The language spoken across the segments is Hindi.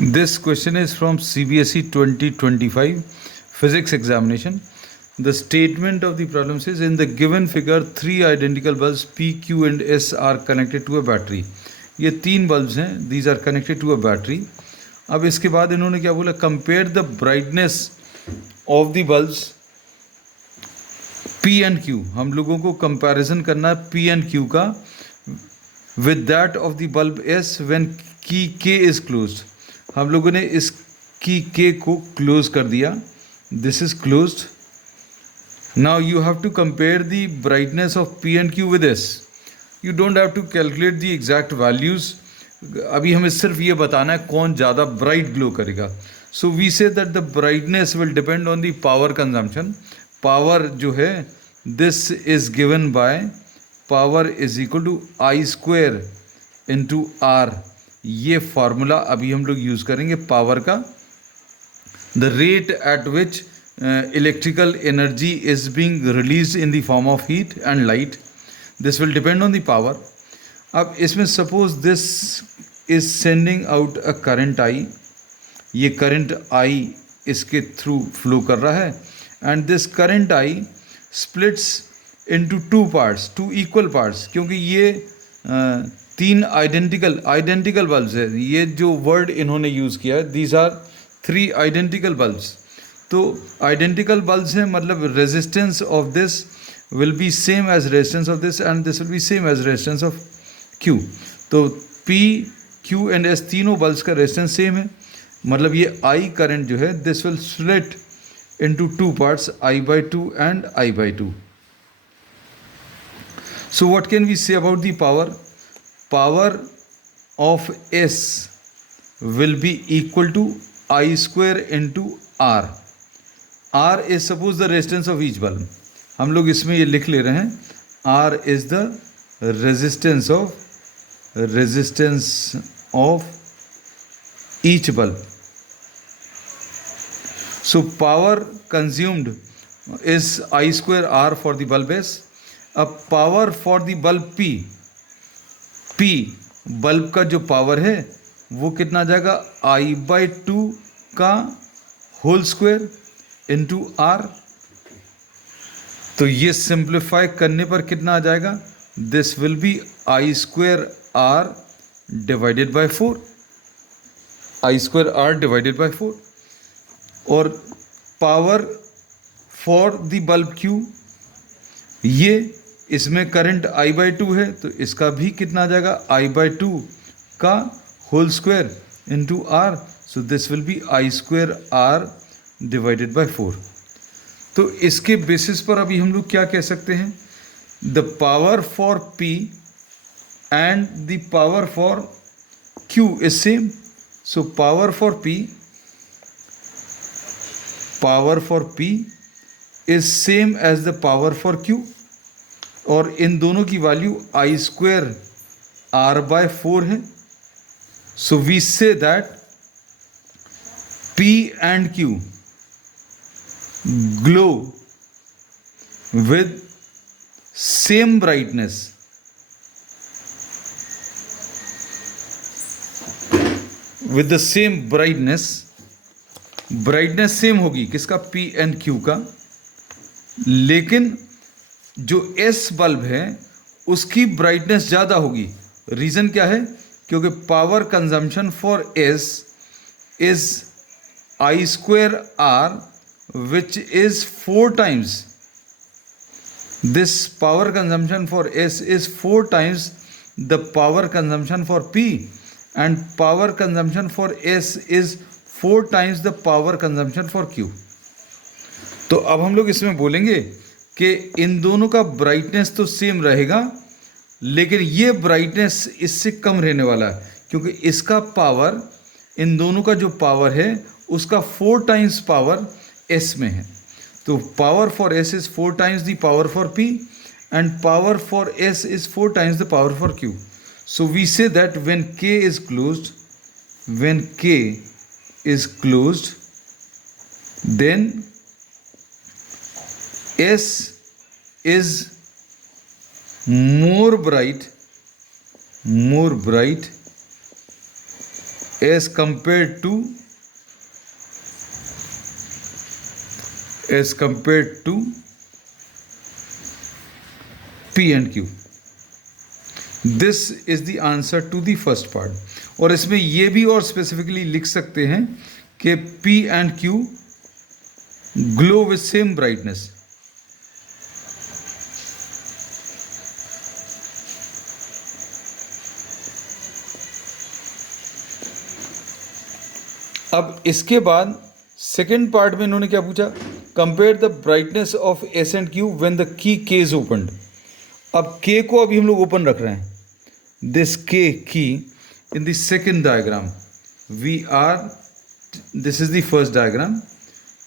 This question is from CBSE 2025 physics examination. The statement of the problem says in the given figure three identical bulbs P, Q and S are connected to a battery. ये तीन bulbs हैं, these are connected to a battery. अब इसके बाद इन्होंने क्या बोला, compare the brightness of the bulbs P and Q. हम लोगों को comparison करना है P and Q का with that of the bulb S when key K is closed. हम लोगों ने इस की K को क्लोज कर दिया. This is closed. Now you have to compare the brightness of P and Q with S. You don't have to calculate the exact values. अभी हमें सिर्फ ये बताना है कौन ज़्यादा ब्राइट ग्लो करेगा. So we say that the brightness will depend on the power consumption. Power जो है this is given by power is equal to I square into R. ये फार्मूला अभी हम लोग यूज़ करेंगे पावर का. The rate at which electrical energy is being release in the form of heat and light, this will depend on the power. अब इसमें suppose this is sending out a current I. ये करंट आई इसके थ्रू फ्लो कर रहा है and this current I splits into two parts, two equal parts. क्योंकि ये तीन आइडेंटिकल बल्ब्स है. ये जो वर्ड इन्होंने यूज़ किया है, these are three identical bulbs. तो आइडेंटिकल बल्ब्स हैं, मतलब resistance of this will be same as resistance of this and this will be same as resistance of Q. तो P, Q एंड S तीनों बल्ब्स का रेजिस्टेंस सेम है. मतलब ये I करंट जो है this will split into two parts, I/2 and I/2. So what can we say about the power? Power of S will be equal to I square into R. R is suppose the resistance of each bulb. हम लोग इसमें ये लिख ले रहे हैं R is the resistance of each bulb. So power consumed is I square R for the bulb S. अब power for the bulb P bulb का जो पावर है वो कितना जाएगा, I/2 का होल स्क्वायर इंटू R. तो ये सिंप्लीफाई करने पर कितना आ जाएगा, this will be I square R divided by 4. I square R divided by 4. और power for the bulb Q, ये इसमें करंट I/2 है तो इसका भी कितना आ जाएगा, I/2 का whole square into R. So this will be I square R divided by 4. तो इसके बेसिस पर अभी हम लोग क्या कह सकते हैं, the power for P and the power for Q is same. So power for P is same as the power for Q. और इन दोनों की वैल्यू I स्क्वेयर R/4 है. So we say that P and Q glow with same brightness. With the same brightness same होगी किसका, P एंड Q का. लेकिन जो S बल्ब है उसकी ब्राइटनेस ज़्यादा होगी. रीज़न क्या है, क्योंकि power consumption for S is I square R which is 4 times. This power consumption for S is 4 times the power consumption for P and power consumption for S is 4 times the power consumption for Q. तो अब हम लोग इसमें बोलेंगे कि इन दोनों का ब्राइटनेस तो सेम रहेगा, लेकिन ये ब्राइटनेस इससे कम रहने वाला है क्योंकि इसका पावर, इन दोनों का जो पावर है उसका 4 टाइम्स पावर S में है. तो power for S is 4 times the power for P and power for S is 4 times the power for Q. So we say that when K is closed then S is more bright as compare to P and Q. This is the answer to the first part. और इसमें यह भी और स्पेसिफिकली लिख सकते हैं कि P and Q glow with same brightness. अब इसके बाद सेकेंड पार्ट में इन्होंने क्या पूछा, compare the brightness of S and Q when the key is opened. अब के को अभी हम लोग ओपन रख रहे हैं, दिस के की in the second diagram we are, this is the first diagram.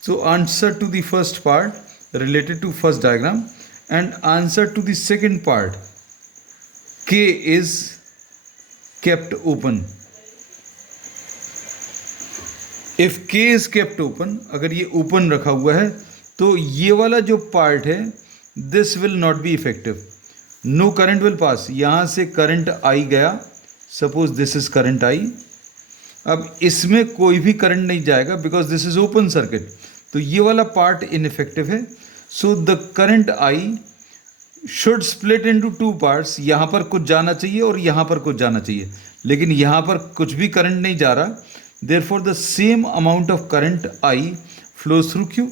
So answer to the first part related to first diagram and answer to the second part, K is kept open. If K is kept open, अगर ये open रखा हुआ है तो ये वाला जो part है this will not be effective. No current will pass. यहाँ से current I गया, suppose this is current I. अब इसमें कोई भी करंट नहीं जाएगा because this is open circuit, तो ये वाला पार्ट इनइफेक्टिव है। So the current I should split into two parts. यहाँ पर कुछ जाना चाहिए और यहाँ पर कुछ जाना चाहिए, लेकिन यहाँ पर कुछ भी करंट नहीं जा रहा। Therefore the same amount of current I flows through Q.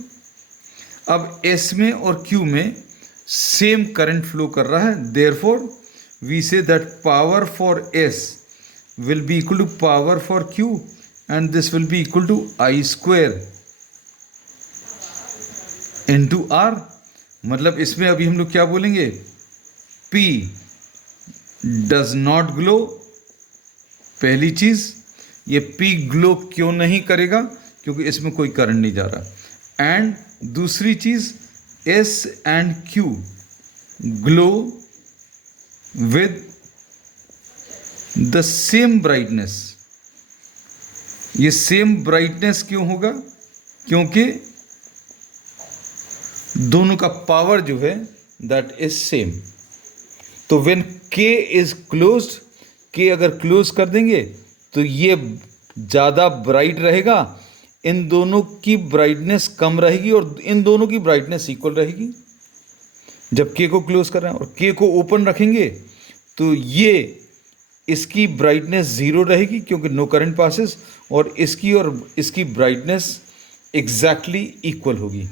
अब एस में और क्यू में सेम करंट फ्लो कर रहा है, therefore we say that power for S will be equal to power for Q and this will be equal to I square into R। मतलब इसमें अभी हम लोग क्या बोलेंगे, P does not glow। पहली चीज ये P ग्लो क्यों नहीं करेगा, क्योंकि इसमें कोई करंट नहीं जा रहा। एंड दूसरी चीज S and Q glow with the same brightness. ये सेम ब्राइटनेस क्यों होगा, क्योंकि दोनों का पावर जो है दैट इज सेम। तो व्हेन के इज क्लोज्ड, के अगर क्लोज कर देंगे तो ये ज़्यादा ब्राइट रहेगा, इन दोनों की ब्राइटनेस कम रहेगी और इन दोनों की ब्राइटनेस इक्वल रहेगी जब के को क्लोज कर रहे हैं। और के को ओपन रखेंगे तो ये इसकी ब्राइटनेस ज़ीरो रहेगी क्योंकि नो करंट पासेस, और इसकी ब्राइटनेस एग्जैक्टली इक्वल होगी।